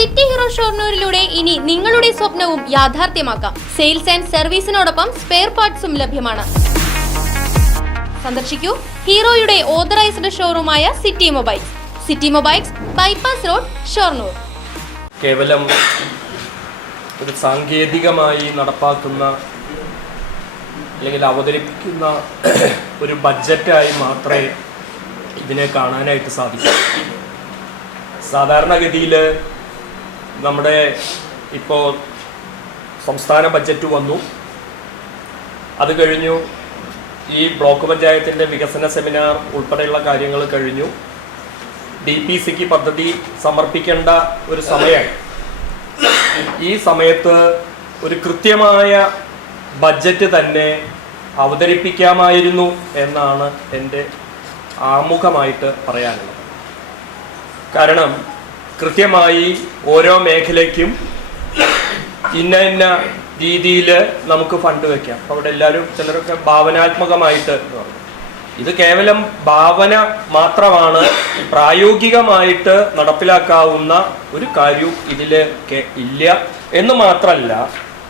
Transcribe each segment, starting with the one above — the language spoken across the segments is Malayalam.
സിറ്റി ഹീറോ ഷോർണൂരിലൂടെ ഇനി നിങ്ങളുടെ സ്വപ്നവും യാഥാർത്ഥ്യമാക്കാം. സെയിൽസ് ആൻഡ് സർവീസിനോടൊപ്പം സ്പെയർ പാർട്സും ലഭ്യമാണ്. സന്ദർശിക്കൂ ഹീറോയുടെ authorised ഷോറൂമായ City Mobiles. City Mobiles bypass road Shoranur. കേവലം ഒരു സാങ്കേതികമായി നടപ്പാക്കുന്ന അല്ലെങ്കിൽ അവതരിപ്പിക്കുന്ന ഒരു ബഡ്ജറ്റായി മാത്രമേ ഇതിനെ കാണാനായിട്ട് സാധിക്കൂ. സാധാരണഗതിയിൽ നമ്മുടെ ഇപ്പോൾ സംസ്ഥാന ബജറ്റ് വന്നു. അത് കഴിഞ്ഞു. ഈ ബ്ലോക്ക് പഞ്ചായത്തിന്റെ വികസന സെമിനാർ ഉൾപ്പെടെയുള്ള കാര്യങ്ങൾ കഴിഞ്ഞു. ഡി പി സിക്ക് പദ്ധതി സമർപ്പിക്കേണ്ട ഒരു സമയമാണ് ഈ സമയത്ത് ഒരു കൃത്യമായ ബഡ്ജറ്റ് തന്നെ അവതരിപ്പിക്കാമായിരുന്നു എന്നാണ് എന്റെ ആമുഖമായിട്ട് പറയാനുള്ളത്. കാരണം കൃത്യമായി ഓരോ മേഖലയ്ക്കും ഇന്ന ഇന്ന രീതിയിൽ നമുക്ക് ഫണ്ട് വെക്കാം. അപ്പോൾ അവിടെ എല്ലാവരും ചിലരൊക്കെ ഭാവനാത്മകമായിട്ട് ഇത് കേവലം ഭാവന മാത്രമാണ് പ്രായോഗികമായിട്ട് നടപ്പിലാക്കാവുന്ന ഒരു കാര്യവും ഇതിൽ ഇല്ല. എന്ന് മാത്രമല്ല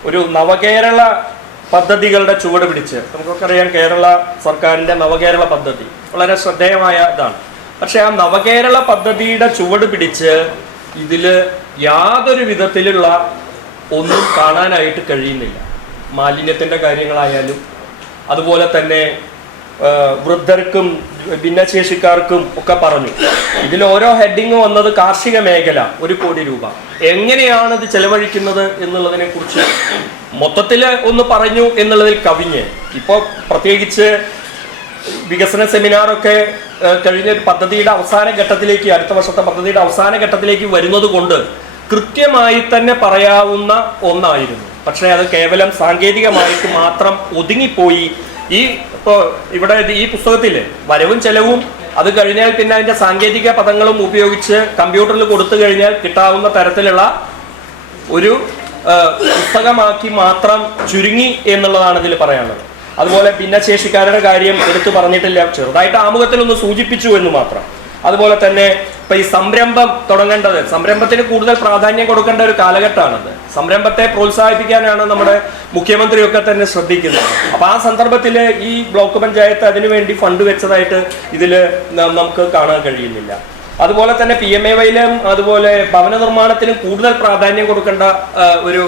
ഒരു നവകേരള പദ്ധതികളുടെ ചുവട് പിടിച്ച് നമുക്കൊക്കെ അറിയാം കേരള സർക്കാരിന്റെ നവകേരള പദ്ധതി വളരെ ശ്രദ്ധേയമായ ഇതാണ്. പക്ഷെ ആ നവകേരള പദ്ധതിയുടെ ചുവട് പിടിച്ച് ഇതിൽ യാതൊരു വിധത്തിലുള്ള ഒന്നും കാണാനായിട്ട് കഴിയുന്നില്ല. മാലിന്യത്തിന്റെ കാര്യങ്ങളായാലും അതുപോലെ തന്നെ വൃദ്ധർക്കും ഭിന്നശേഷിക്കാർക്കും ഒക്കെ പറഞ്ഞു. ഇതിൽ ഓരോ ഹെഡിങ് വന്നത് കാർഷിക മേഖല ഒരു കോടി രൂപ. എങ്ങനെയാണ് ഇത് ചെലവഴിക്കുന്നത് എന്നുള്ളതിനെ കുറിച്ച് മൊത്തത്തിൽ ഒന്ന് പറഞ്ഞു എന്നുള്ളതിൽ കവിഞ്ഞ്. ഇപ്പോൾ പ്രത്യേകിച്ച് വികസന സെമിനാറൊക്കെ കഴിഞ്ഞ പദ്ധതിയുടെ അവസാന ഘട്ടത്തിലേക്ക് അടുത്ത വർഷത്തെ പദ്ധതിയുടെ അവസാന ഘട്ടത്തിലേക്ക് വരുന്നത് കൊണ്ട് കൃത്യമായി തന്നെ പറയാവുന്ന ഒന്നായിരുന്നു. പക്ഷേ അത് കേവലം സാങ്കേതികമായിട്ട് മാത്രം ഒതുങ്ങിപ്പോയി. ഈ ഇപ്പോൾ ഇവിടെ ഈ പുസ്തകത്തിൽ വരവും ചെലവും അത് കഴിഞ്ഞാൽ പിന്നെ അതിന്റെ സാങ്കേതിക പദങ്ങളും ഉപയോഗിച്ച് കമ്പ്യൂട്ടറിൽ കൊടുത്തു കഴിഞ്ഞാൽ കിട്ടാവുന്ന തരത്തിലുള്ള ഒരു പുസ്തകമാക്കി മാത്രം ചുരുങ്ങി എന്നുള്ളതാണ് ഇതിൽ പറയാനുള്ളത്. അതുപോലെ ഭിന്നശേഷിക്കാരുടെ കാര്യം എടുത്തു പറഞ്ഞിട്ടില്ല. ചെറുതായിട്ട് ആമുഖത്തിൽ ഒന്ന് സൂചിപ്പിച്ചു എന്ന് മാത്രം. അതുപോലെ തന്നെ ഇപ്പൊ ഈ സംരംഭം തുടങ്ങേണ്ടത് സംരംഭത്തിന് കൂടുതൽ പ്രാധാന്യം കൊടുക്കേണ്ട ഒരു കാലഘട്ടമാണത്. സംരംഭത്തെ പ്രോത്സാഹിപ്പിക്കാനാണ് നമ്മുടെ മുഖ്യമന്ത്രിയൊക്കെ തന്നെ ശ്രദ്ധിക്കുന്നത്. അപ്പൊ ആ സന്ദർഭത്തിൽ ഈ ബ്ലോക്ക് പഞ്ചായത്ത് അതിനുവേണ്ടി ഫണ്ട് വെച്ചതായിട്ട് ഇതിൽ നമുക്ക് കാണാൻ കഴിയുന്നില്ല. അതുപോലെ തന്നെ പി എം എ വൈയിലും അതുപോലെ ഭവന നിർമ്മാണത്തിനും കൂടുതൽ പ്രാധാന്യം കൊടുക്കേണ്ട ഒരു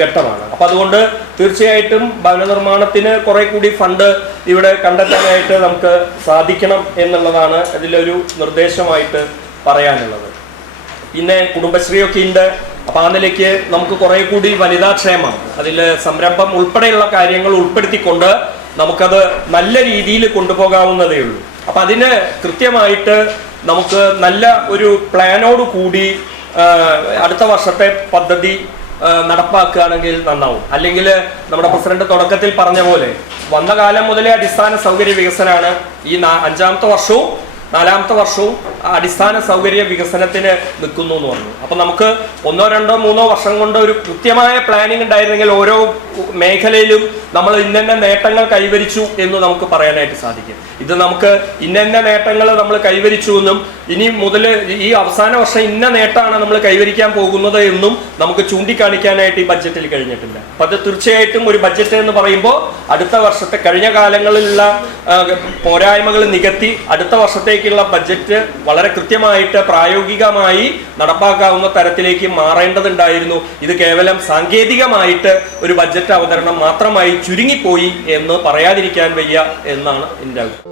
ഘട്ടമാണ്. അപ്പൊ അതുകൊണ്ട് തീർച്ചയായിട്ടും ഭവന നിർമ്മാണത്തിന് കുറെ കൂടി ഫണ്ട് ഇവിടെ കണ്ടെത്താനായിട്ട് നമുക്ക് സാധിക്കണം എന്നുള്ളതാണ് അതിലൊരു നിർദ്ദേശമായിട്ട് പറയാനുള്ളത്. പിന്നെ കുടുംബശ്രീയൊക്കെ ഉണ്ട്. അപ്പൊ ആ നിലയ്ക്ക് നമുക്ക് കുറെ കൂടി വനിതാക്ഷേമം അതിൽ സംരംഭം ഉൾപ്പെടെയുള്ള കാര്യങ്ങൾ ഉൾപ്പെടുത്തിക്കൊണ്ട് നമുക്കത് നല്ല രീതിയിൽ കൊണ്ടുപോകാവുന്നതേ ഉള്ളൂ. അപ്പൊ അതിന് കൃത്യമായിട്ട് നമുക്ക് നല്ല ഒരു പ്ലാനോട് കൂടി അടുത്ത വർഷത്തെ പദ്ധതി നടപ്പാക്കുകയാണെങ്കിൽ നന്നാവും. അല്ലെങ്കിൽ നമ്മുടെ പ്രസിഡന്റ് തുടക്കത്തിൽ പറഞ്ഞ പോലെ വന്ന കാലം മുതലേ അടിസ്ഥാന സൗകര്യ വികസനമാണ് ഈ അഞ്ചാമത്തെ വർഷവും നാലാമത്തെ വർഷവും അടിസ്ഥാന സൗകര്യ വികസനത്തിന് നിൽക്കുന്നു എന്ന് പറഞ്ഞു. അപ്പൊ നമുക്ക് ഒന്നോ രണ്ടോ മൂന്നോ വർഷം കൊണ്ട് ഒരു കൃത്യമായ പ്ലാനിംഗ് ഉണ്ടായിരുന്നെങ്കിൽ ഓരോ മേഖലയിലും നമ്മൾ ഇന്നെ നേട്ടങ്ങൾ കൈവരിച്ചു എന്ന് നമുക്ക് പറയാനായിട്ട് സാധിക്കും. ഇത് നമുക്ക് ഇന്ന നേട്ടങ്ങൾ നമ്മൾ കൈവരിച്ചു എന്നും ഇനി മുതൽ ഈ അവസാന വർഷം ഇന്ന നേട്ടമാണ് നമ്മൾ കൈവരിക്കാൻ പോകുന്നത് എന്നും നമുക്ക് ചൂണ്ടിക്കാണിക്കാനായിട്ട് ഈ ബഡ്ജറ്റിൽ കഴിഞ്ഞിട്ടില്ല. അപ്പൊ അത് തീർച്ചയായിട്ടും ഒരു ബഡ്ജറ്റ് എന്ന് പറയുമ്പോൾ അടുത്ത വർഷത്തെ കഴിഞ്ഞ കാലങ്ങളിലുള്ള പോരായ്മകൾ നികത്തി അടുത്ത വർഷത്തേക്കുള്ള ബഡ്ജറ്റ് വളരെ കൃത്യമായിട്ട് പ്രായോഗികമായി നടപ്പാക്കാവുന്ന തരത്തിലേക്ക് മാറേണ്ടതുണ്ടായിരുന്നു. ഇത് കേവലം സാങ്കേതികമായിട്ട് ഒരു ബഡ്ജറ്റ് അവതരണം മാത്രമായി ചുരുങ്ങിപ്പോയി എന്ന് പറയാതിരിക്കാൻ വയ്യ എന്നാണ് എന്റെ അഭിപ്രായം.